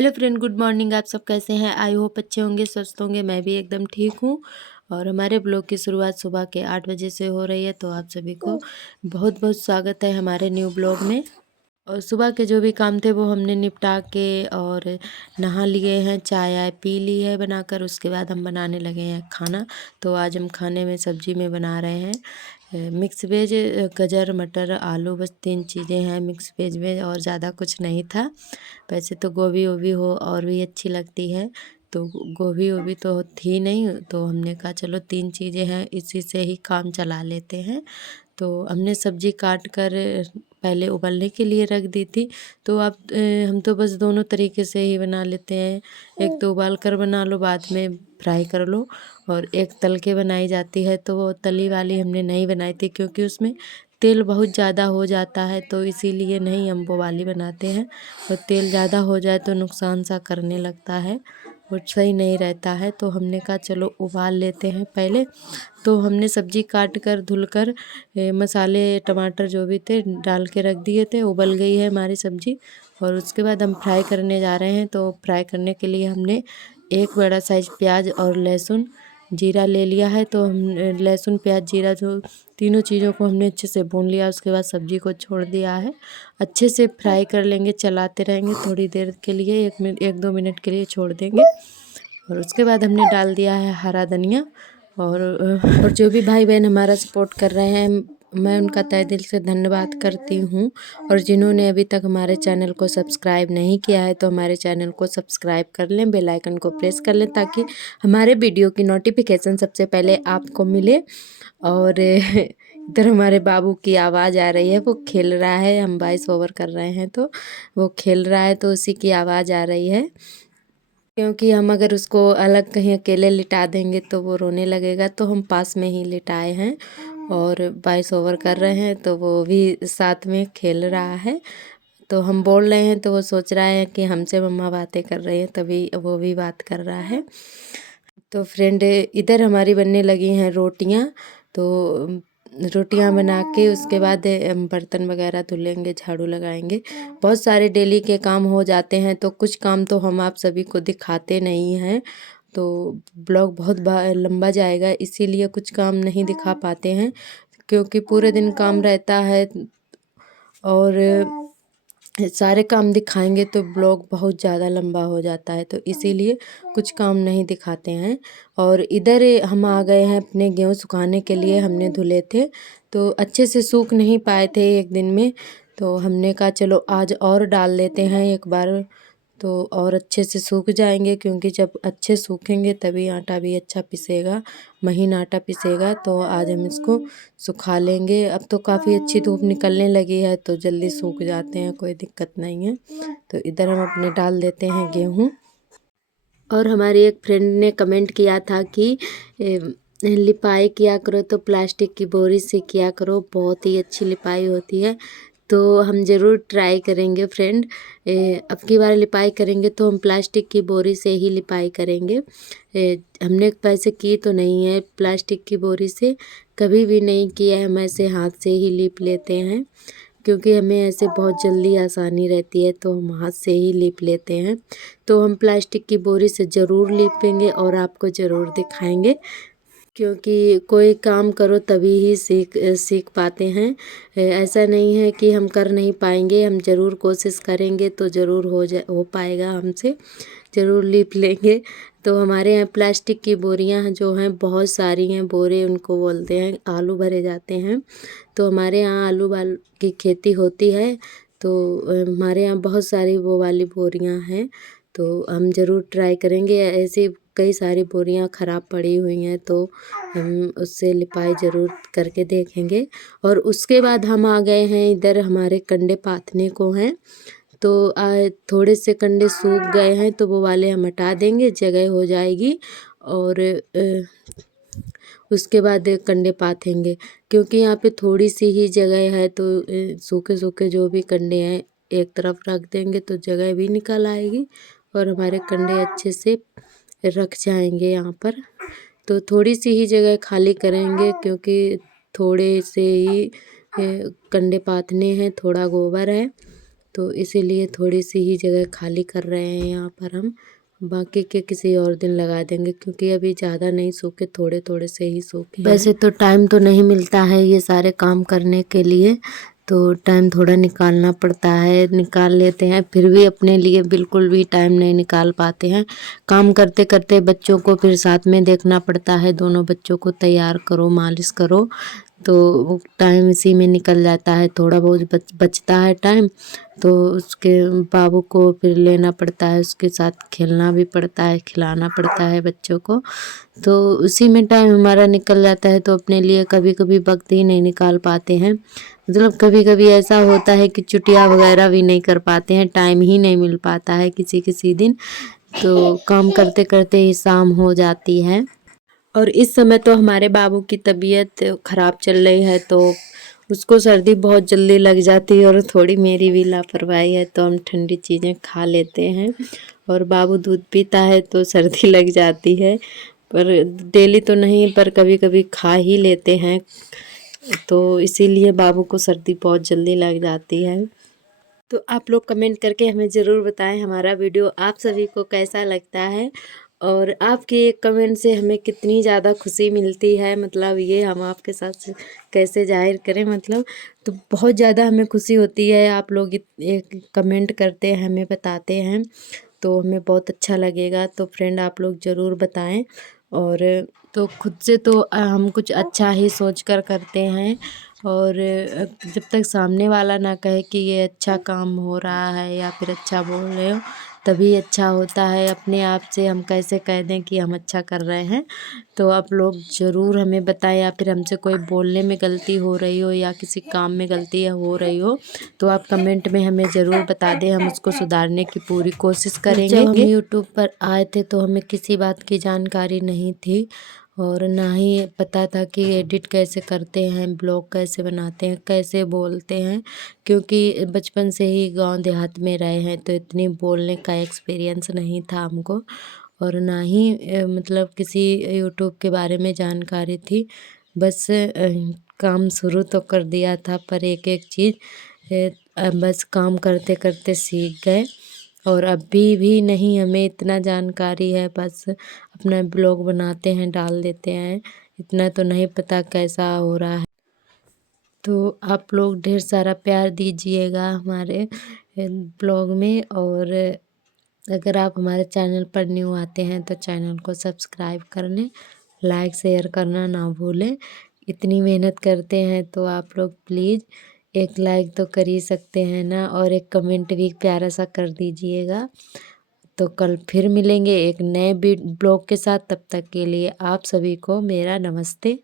Hello friend, good morning. आप सब कैसे हैं? आई होप अच्छे होंगे, स्वस्थ होंगे। मैं भी एकदम ठीक हूँ। और हमारे ब्लॉग की शुरुआत सुबह के 8 बजे से हो रही है, तो आप सभी को बहुत बहुत स्वागत है हमारे न्यू ब्लॉग में। और सुबह के जो भी काम थे वो हमने निपटा के और नहा लिए हैं, चाय आय पी ली है बनाकर। उसके बाद हम बनाने लगे हैं खाना। तो आज हम खाने में सब्जी में बना रहे हैं मिक्स वेज, गाजर मटर आलू, बस 3 चीज़ें हैं मिक्स वेज में, और ज़्यादा कुछ नहीं था। वैसे तो गोभी वोभी हो और भी अच्छी लगती है, तो गोभी वोभी तो थी नहीं, तो हमने कहा चलो 3 चीज़ें हैं, इसी से ही काम चला लेते हैं। तो हमने सब्जी काट कर पहले उबलने के लिए रख दी थी। तो आप हम तो बस दोनों तरीके से ही बना लेते हैं। एक तो उबाल कर बना लो, बाद में फ्राई कर लो, और एक तल के बनाई जाती है। तो वो तली वाली हमने नहीं बनाई थी, क्योंकि उसमें तेल बहुत ज़्यादा हो जाता है, तो इसीलिए नहीं हम वो वाली बनाते हैं। और तेल ज़्यादा हो जाए तो नुकसान सा करने लगता है, वो सही नहीं रहता है। तो हमने कहा चलो उबाल लेते हैं पहले। तो हमने सब्जी काट कर धुल कर मसाले टमाटर जो भी थे डाल के रख दिए थे। उबल गई है हमारी सब्जी, और उसके बाद हम फ्राई करने जा रहे हैं। तो फ्राई करने के लिए हमने एक बड़ा साइज प्याज और लहसुन जीरा ले लिया है। तो हम लहसुन प्याज जीरा जो तीनों चीज़ों को हमने अच्छे से भून लिया। उसके बाद सब्जी को छोड़ दिया है, अच्छे से फ्राई कर लेंगे, चलाते रहेंगे थोड़ी देर के लिए, 1-2 मिनट के लिए छोड़ देंगे। और उसके बाद हमने डाल दिया है हरा धनिया। और जो भी भाई बहन हमारा सपोर्ट कर रहे हैं, मैं उनका तहे दिल से धन्यवाद करती हूँ। और जिन्होंने अभी तक हमारे चैनल को सब्सक्राइब नहीं किया है, तो हमारे चैनल को सब्सक्राइब कर लें, बेल आइकन को प्रेस कर लें, ताकि हमारे वीडियो की नोटिफिकेशन सबसे पहले आपको मिले। और इधर हमारे बाबू की आवाज़ आ रही है, वो खेल रहा है, हम वॉइस ओवर कर रहे हैं तो वो खेल रहा है, तो उसी की आवाज़ आ रही है। क्योंकि हम अगर उसको अलग कहीं अकेले लिटा देंगे तो वो रोने लगेगा, तो हम पास में ही लिटाए हैं और वॉइस ओवर कर रहे हैं, तो वो भी साथ में खेल रहा है। तो हम बोल रहे हैं तो वो सोच रहा है कि हमसे मम्मा बातें कर रही हैं, तभी वो भी बात कर रहा है। तो फ्रेंड, इधर हमारी बनने लगी हैं रोटियां। तो रोटियां बना के उसके बाद हम बर्तन वगैरह धुलेंगे, झाड़ू लगाएंगे। बहुत सारे डेली के काम हो जाते हैं, तो कुछ काम तो हम आप सभी को दिखाते नहीं हैं, तो ब्लॉग बहुत लंबा जाएगा, इसीलिए कुछ काम नहीं दिखा पाते हैं, क्योंकि पूरे दिन काम रहता है। और सारे काम दिखाएंगे तो ब्लॉग बहुत ज़्यादा लंबा हो जाता है, तो इसीलिए कुछ काम नहीं दिखाते हैं। और इधर हम आ गए हैं अपने गेहूँ सुखाने के लिए। हमने धुले थे तो अच्छे से सूख नहीं पाए थे एक दिन में, तो हमने कहा चलो आज और डाल देते हैं एक बार, तो और अच्छे से सूख जाएंगे, क्योंकि जब अच्छे सूखेंगे तभी आटा भी अच्छा पिसेगा, महीन आटा पिसेगा। तो आज हम इसको सुखा लेंगे। अब तो काफ़ी अच्छी धूप निकलने लगी है, तो जल्दी सूख जाते हैं, कोई दिक्कत नहीं है। तो इधर हम अपने डाल देते हैं गेहूँ। और हमारी एक फ्रेंड ने कमेंट किया था कि लिपाई किया करो तो प्लास्टिक की बोरी से किया करो, बहुत ही अच्छी लिपाई होती है। तो हम ज़रूर ट्राई करेंगे फ्रेंड। अब की बार लिपाई करेंगे तो हम प्लास्टिक की बोरी से ही लिपाई करेंगे। हमने वैसे की तो नहीं है प्लास्टिक की बोरी से, कभी भी नहीं किया है। हम ऐसे हाथ से ही लीप लेते हैं, क्योंकि हमें ऐसे बहुत जल्दी आसानी रहती है, तो हम हाथ से ही लीप लेते हैं। तो हम प्लास्टिक की बोरी से ज़रूर लीपेंगे और आपको ज़रूर दिखाएंगे, क्योंकि कोई काम करो तभी ही सीख पाते हैं। ऐसा नहीं है कि हम कर नहीं पाएंगे, हम ज़रूर कोशिश करेंगे तो ज़रूर हो पाएगा हमसे, ज़रूर लीप लेंगे। तो हमारे यहाँ प्लास्टिक की बोरियाँ जो हैं बहुत सारी हैं, बोरे उनको बोलते हैं, आलू भरे जाते हैं। तो हमारे यहाँ आलू की खेती होती है, तो हमारे यहाँ बहुत सारी वो वाली बोरियाँ हैं। तो हम ज़रूर ट्राई करेंगे। ऐसी कई सारी बोरियाँ ख़राब पड़ी हुई हैं, तो हम उससे लिपाई ज़रूर करके देखेंगे। और उसके बाद हम आ गए हैं इधर, हमारे कंडे पाथने को हैं। तो थोड़े से कंडे सूख गए हैं, तो वो वाले हम हटा देंगे, जगह हो जाएगी। और उसके बाद कंडे पाथेंगे, क्योंकि यहाँ पे थोड़ी सी ही जगह है, तो सूखे सूखे जो भी कंडे हैं एक तरफ रख देंगे, तो जगह भी निकल आएगी और हमारे कंडे अच्छे से रख जाएंगे यहाँ पर। तो थोड़ी सी ही जगह खाली करेंगे, क्योंकि थोड़े से ही कंडे पाथने हैं, थोड़ा गोबर है, तो इसीलिए थोड़ी सी ही जगह खाली कर रहे हैं यहाँ पर हम। बाकी के किसी और दिन लगा देंगे, क्योंकि अभी ज़्यादा नहीं सूखे, थोड़े थोड़े से ही सूखे हैं। वैसे तो टाइम तो नहीं मिलता है ये सारे काम करने के लिए, तो टाइम थोड़ा निकालना पड़ता है, निकाल लेते हैं, फिर भी अपने लिए बिल्कुल भी टाइम नहीं निकाल पाते हैं। काम करते करते बच्चों को फिर साथ में देखना पड़ता है, दोनों बच्चों को तैयार करो, मालिश करो, तो टाइम इसी में निकल जाता है। थोड़ा बहुत बचता है टाइम, तो उसके बाबू को फिर लेना पड़ता है, उसके साथ खेलना भी पड़ता है, खिलाना पड़ता है बच्चों को, तो उसी में टाइम हमारा निकल जाता है। तो अपने लिए कभी कभी वक्त ही नहीं निकाल पाते हैं। मतलब कभी कभी ऐसा होता है कि छुट्टियाँ वगैरह भी नहीं कर पाते हैं, टाइम ही नहीं मिल पाता है किसी किसी दिन, तो काम करते करते ही शाम हो जाती है। और इस समय तो हमारे बाबू की तबीयत ख़राब चल रही है, तो उसको सर्दी बहुत जल्दी लग जाती है, और थोड़ी मेरी भी लापरवाही है, तो हम ठंडी चीज़ें खा लेते हैं। और बाबू दूध पीता है तो सर्दी लग जाती है, पर डेली तो नहीं, पर कभी कभी खा ही लेते हैं, तो इसीलिए बाबू को सर्दी बहुत जल्दी लग जाती है। तो आप लोग कमेंट करके हमें ज़रूर बताएं हमारा वीडियो आप सभी को कैसा लगता है, और आपके एक कमेंट से हमें कितनी ज़्यादा खुशी मिलती है, मतलब ये हम आपके साथ कैसे जाहिर करें, मतलब तो बहुत ज़्यादा हमें खुशी होती है। आप लोग एक कमेंट करते हैं, हमें बताते हैं, तो हमें बहुत अच्छा लगेगा। तो फ्रेंड आप लोग ज़रूर बताएं। और तो खुद से तो हम कुछ अच्छा ही सोच कर करते हैं, और जब तक सामने वाला ना कहे कि ये अच्छा काम हो रहा है या फिर अच्छा बोल रहे हो, तभी अच्छा होता है। अपने आप से हम कैसे कह दें कि हम अच्छा कर रहे हैं, तो आप लोग ज़रूर हमें बताएं। या फिर हमसे कोई बोलने में गलती हो रही हो या किसी काम में गलती हो रही हो, तो आप कमेंट में हमें ज़रूर बता दें, हम उसको सुधारने की पूरी कोशिश करेंगे। जब हम यूट्यूब पर आए थे तो हमें किसी बात की जानकारी नहीं थी, और ना ही पता था कि एडिट कैसे करते हैं, ब्लॉग कैसे बनाते हैं, कैसे बोलते हैं, क्योंकि बचपन से ही गांव देहात में रहे हैं, तो इतनी बोलने का एक्सपीरियंस नहीं था हमको, और ना ही मतलब किसी यूट्यूब के बारे में जानकारी थी। बस काम शुरू तो कर दिया था, पर एक एक चीज़ बस काम करते करते सीख गए, और अभी भी नहीं हमें इतना जानकारी है, बस अपना ब्लॉग बनाते हैं, डाल देते हैं, इतना तो नहीं पता कैसा हो रहा है। तो आप लोग ढेर सारा प्यार दीजिएगा हमारे ब्लॉग में, और अगर आप हमारे चैनल पर न्यू आते हैं तो चैनल को सब्सक्राइब कर लें, लाइक शेयर करना ना भूलें। इतनी मेहनत करते हैं तो आप लोग प्लीज़ एक लाइक तो कर ही सकते हैं ना, और एक कमेंट भी प्यारा सा कर दीजिएगा। तो कल फिर मिलेंगे एक नए ब्लॉग के साथ, तब तक के लिए आप सभी को मेरा नमस्ते।